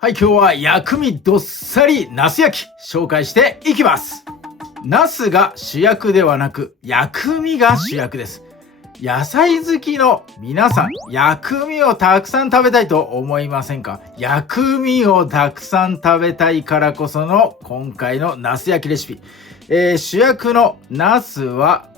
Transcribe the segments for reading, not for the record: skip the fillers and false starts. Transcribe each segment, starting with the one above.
はい、今日は薬味どっさりナス焼き紹介していきます。ナスが主役ではなく薬味が主役です。野菜好きの皆さん、薬味をたくさん食べたいと思いませんか？薬味をたくさん食べたいからこその今回のナス焼きレシピ。主役のナスは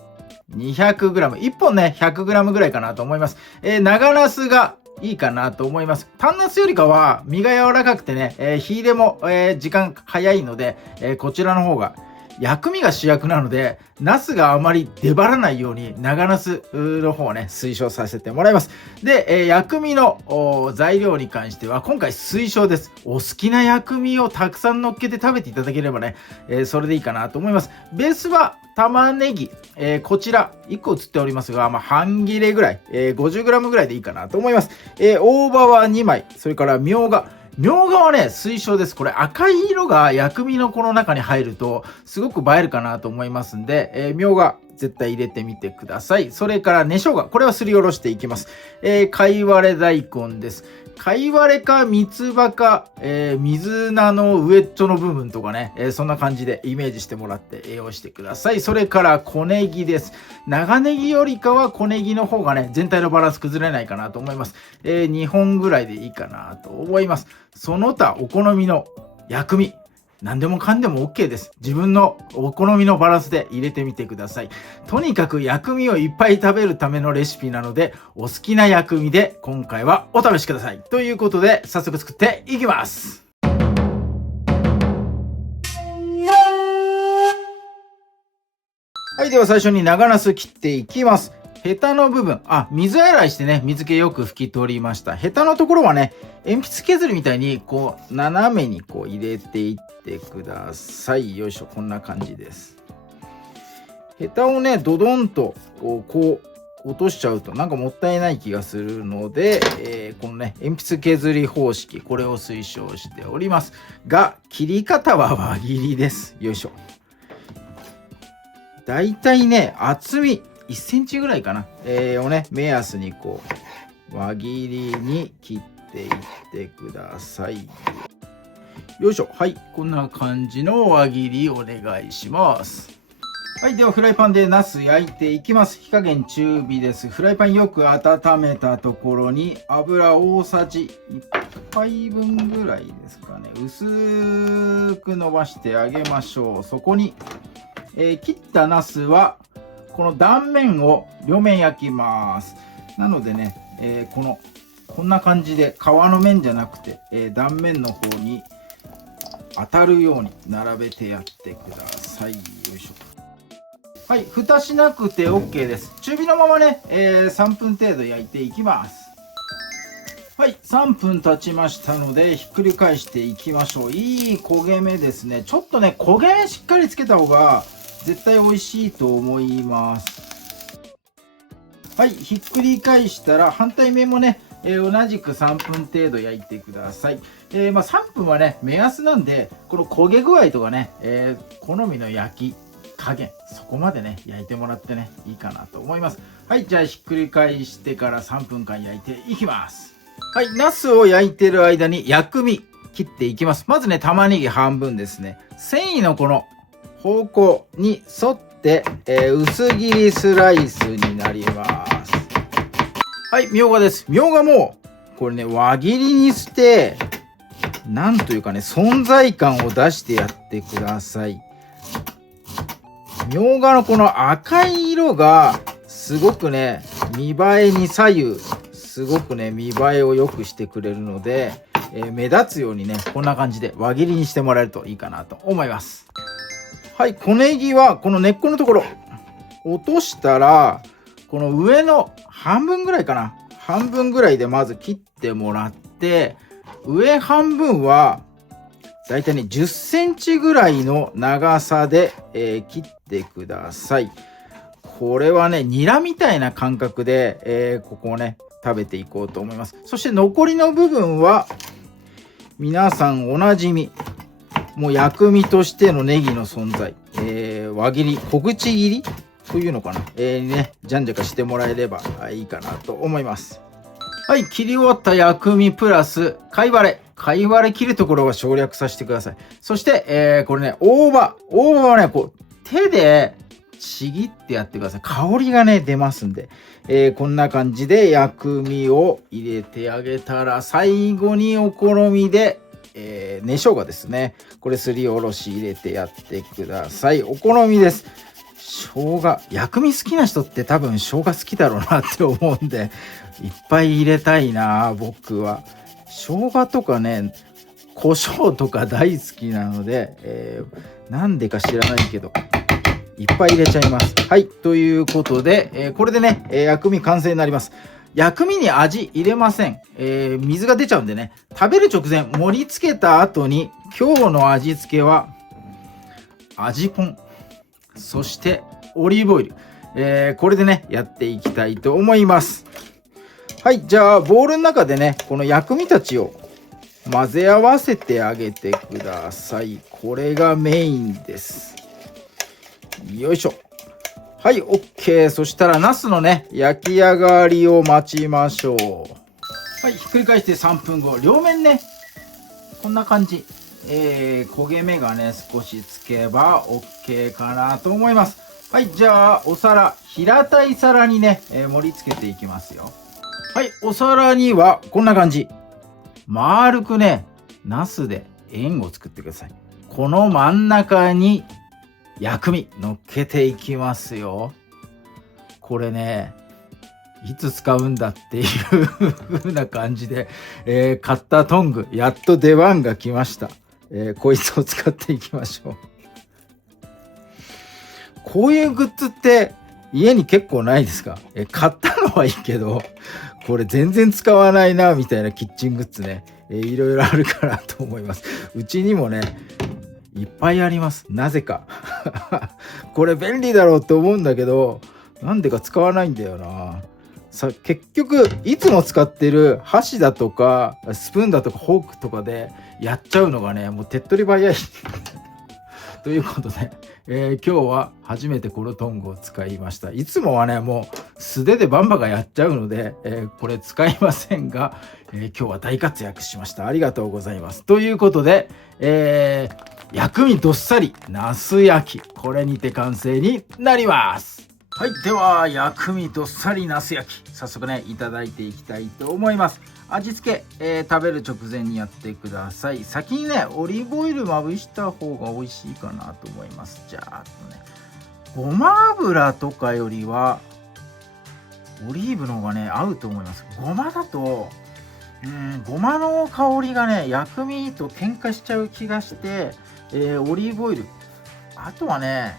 200g、1本ね 100g ぐらいかなと思います。長ナスがいいかなと思います。単ナスよりかは身が柔らかくてね、火入れも、時間早いので、こちらの方が薬味が主役なので、ナスがあまり出張らないように長ナスの方をね、推奨させてもらいます。で、薬味の材料に関しては今回推奨です。お好きな薬味をたくさん乗っけて食べていただければね、それでいいかなと思います。ベースは玉ねぎ、こちら1個写っておりますが、半切れぐらい、50g ぐらいでいいかなと思います。大葉は2枚、それからみょうが。みょうがはね、推奨です。これ赤い色が薬味のこの中に入ると、すごく映えるかなと思いますんで、みょうが絶対入れてみてください。それから根生姜、これはすりおろしていきます。かいわれ大根です。かいわれか三つ葉か、水菜の上っちょの部分とかね、そんな感じでイメージしてもらって栄養してください。それから小ネギです。長ネギよりかは小ネギの方がね、全体のバランス崩れないかなと思います。2本ぐらいでいいかなと思います。その他お好みの薬味。何でもかんでも OK です。自分のお好みのバランスで入れてみてください。とにかく薬味をいっぱい食べるためのレシピなので、お好きな薬味で今回はお試しください。ということで、早速作っていきます。はい、では最初に長ナス切っていきます。ヘタの部分、水洗いしてね、水気よく拭き取りました。ヘタのところはね、鉛筆削りみたいにこう斜めにこう入れていってください。よいしょ、こんな感じです。ヘタをね、ドドンとこう落としちゃうとなんかもったいない気がするので、このね、鉛筆削り方式、これを推奨しておりますが、切り方は輪切りです。よいしょ。だいたいね、厚み1センチぐらいかな、をね、目安にこう輪切りに切っていってください。よいしょ。はい、こんな感じの輪切りお願いします。はい、ではフライパンでナス焼いていきます。火加減中火です。フライパンよく温めたところに油大さじ1杯分ぐらいですかね、薄く伸ばしてあげましょう。そこに、切ったナスはこの断面を両面焼きます。なのでね、こんな感じで皮の面じゃなくて、断面の方に当たるように並べてやってください。よいしょ。はい、蓋しなくて OK です。中火のままね、3分程度焼いていきます。はい、3分経ちましたのでひっくり返していきましょう。いい焦げ目ですね。ちょっとね、焦げ目しっかりつけた方が絶対美味しいと思います。はい、ひっくり返したら反対面もね、同じく3分程度焼いてください。3分はね、目安なんで、この焦げ具合とかね、好みの焼き加減、そこまでね、焼いてもらってね、いいかなと思います。はい、じゃあひっくり返してから3分間焼いていきます。はい、ナスを焼いてる間に薬味切っていきます。まずね、玉ねぎ半分ですね。繊維のこの方向に沿って、薄切りスライスになります。はい、みょうがです。みょうがもこれね、輪切りにしてなんというかね、存在感を出してやってください。みょうがのこの赤い色がすごくね、見栄えに左右すごくね、見栄えを良くしてくれるので、目立つようにね、こんな感じで輪切りにしてもらえるといいかなと思います。はい、小ネギはこの根っこのところ落としたら、この上の半分ぐらいかな、半分ぐらいでまず切ってもらって、上半分はだいたいね10センチぐらいの長さで、切ってください。これはね、ニラみたいな感覚で、ここをね食べていこうと思います。そして残りの部分は皆さんおなじみ、もう薬味としてのネギの存在、輪切り、小口切りというのかな、じゃんじゃかしてもらえればいいかなと思います。はい、切り終わった薬味プラス貝割れ切るところは省略させてください。そして、これね、大葉はね、こう手でちぎってやってください。香りがね出ますんで、こんな感じで薬味を入れてあげたら、最後にお好みで根生姜ですね、これすりおろし入れてやってください。お好みです。生姜、薬味好きな人って多分生姜好きだろうなって思うんで、いっぱい入れたいな。僕は生姜とかね、胡椒とか大好きなので、なんでか知らないけどいっぱい入れちゃいます。はい、ということで、これでね、薬味完成になります。薬味に味入れません。水が出ちゃうんでね、食べる直前盛り付けた後に、今日の味付けは味ぽん、そしてオリーブオイル、これでねやっていきたいと思います。はい、じゃあボウルの中でね、この薬味たちを混ぜ合わせてあげてください。これがメインです。よいしょ。はい、 OK。 そしたらナスのね焼き上がりを待ちましょう。はい、ひっくり返して3分後、両面ねこんな感じ、焦げ目がね少しつけば OK かなと思います。はい、じゃあお皿、平たい皿にね、盛り付けていきますよ。はい、お皿にはこんな感じ、丸くねナスで円を作ってください。この真ん中に薬味乗っけていきますよ。これねいつ使うんだっていう風な感じで、買ったトング、やっと出番が来ました。こいつを使っていきましょう。こういうグッズって家に結構ないですか？買ったのはいいけど、これ全然使わないなみたいなキッチングッズね、いろいろあるかなと思います。うちにもねいっぱいあります。なぜかこれ便利だろうと思うんだけど、なんでか使わないんだよな。結局いつも使ってる箸だとかスプーンだとかフォークとかでやっちゃうのがね、もう手っ取り早いということで、今日は初めてこのトングを使いました。いつもはねもう素手でバンバがやっちゃうので、これ使いませんが、今日は大活躍しました。ありがとうございます。ということで、薬味どっさりナス焼き、これにて完成になります。はい、では薬味どっさりナス焼き、早速ねいただいていきたいと思います。味付け、食べる直前にやってください。先にねオリーブオイルまぶした方が美味しいかなと思います。じゃあね、ごま油とかよりはオリーブの方がね合うと思います。ごまだとごまの香りがね薬味と喧嘩しちゃう気がして、オリーブオイル、あとはね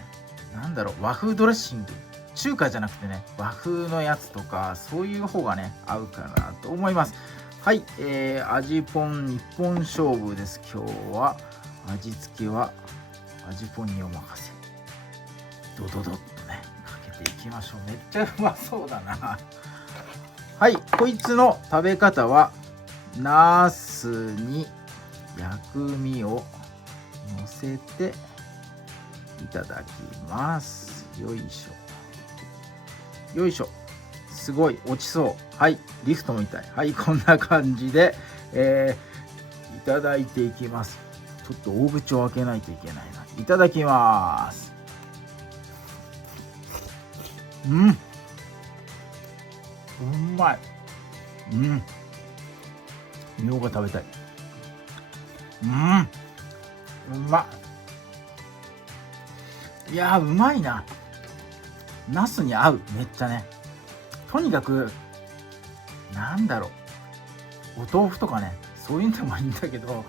なんだろう、和風ドレッシング、中華じゃなくてね和風のやつとか、そういう方がね合うかなと思います。はい、味ぽん日本勝負です。今日は味付けは味ぽんにお任せ。ドドドッとねかけていきましょう。めっちゃうまそうだな。はい、こいつの食べ方はナスに薬味をのせていただきます。よいしょよいしょ。すごい落ちそう。はい、リフトみたい。はい、こんな感じで、いただいていきます。ちょっと大口を開けないといけないな。いただきます。うまい。みょうが食べたい。うまい。いやーうまいな。ナスに合う、めっちゃね。とにかくなんだろう、お豆腐とかねそういうのもいいんだけど、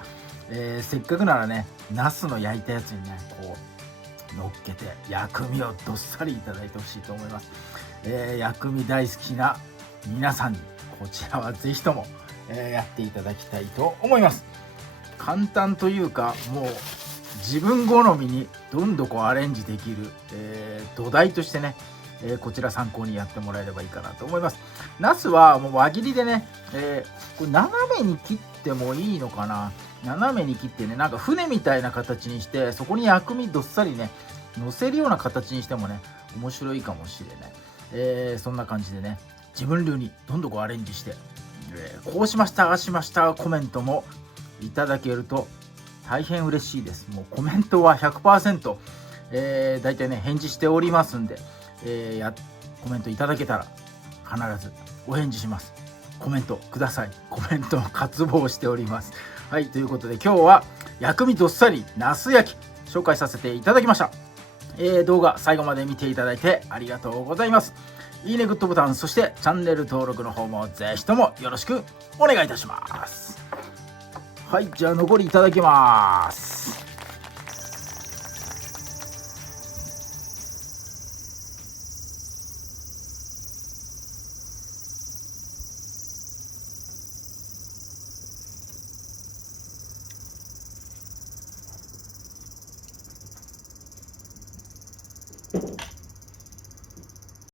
せっかくならねナスの焼いたやつにねこう乗っけて薬味をどっさりいただいてほしいと思います。薬味大好きな皆さんにこちらはぜひとも、やっていただきたいと思います。簡単というかもう自分好みにどんどんアレンジできる、土台としてね、こちら参考にやってもらえればいいかなと思います。ナスはもう輪切りでね、これ斜めに切ってもいいのかな。斜めに切ってね、なんか船みたいな形にして、そこに薬味どっさりね乗せるような形にしてもね面白いかもしれない。そんな感じでね自分流にどんどんアレンジしてこうしましたああしましたコメントもいただけると大変嬉しいです。もうコメントは 100%、だいたいね返事しておりますんで、コメントいただけたら必ずお返事します。コメントください。コメント渇望しております。はい、ということで今日は薬味どっさりナス焼き紹介させていただきました。動画最後まで見ていただいてありがとうございます。いいねグッドボタン、そしてチャンネル登録の方もぜひともよろしくお願いいたします。はい、じゃあ残りいただきます。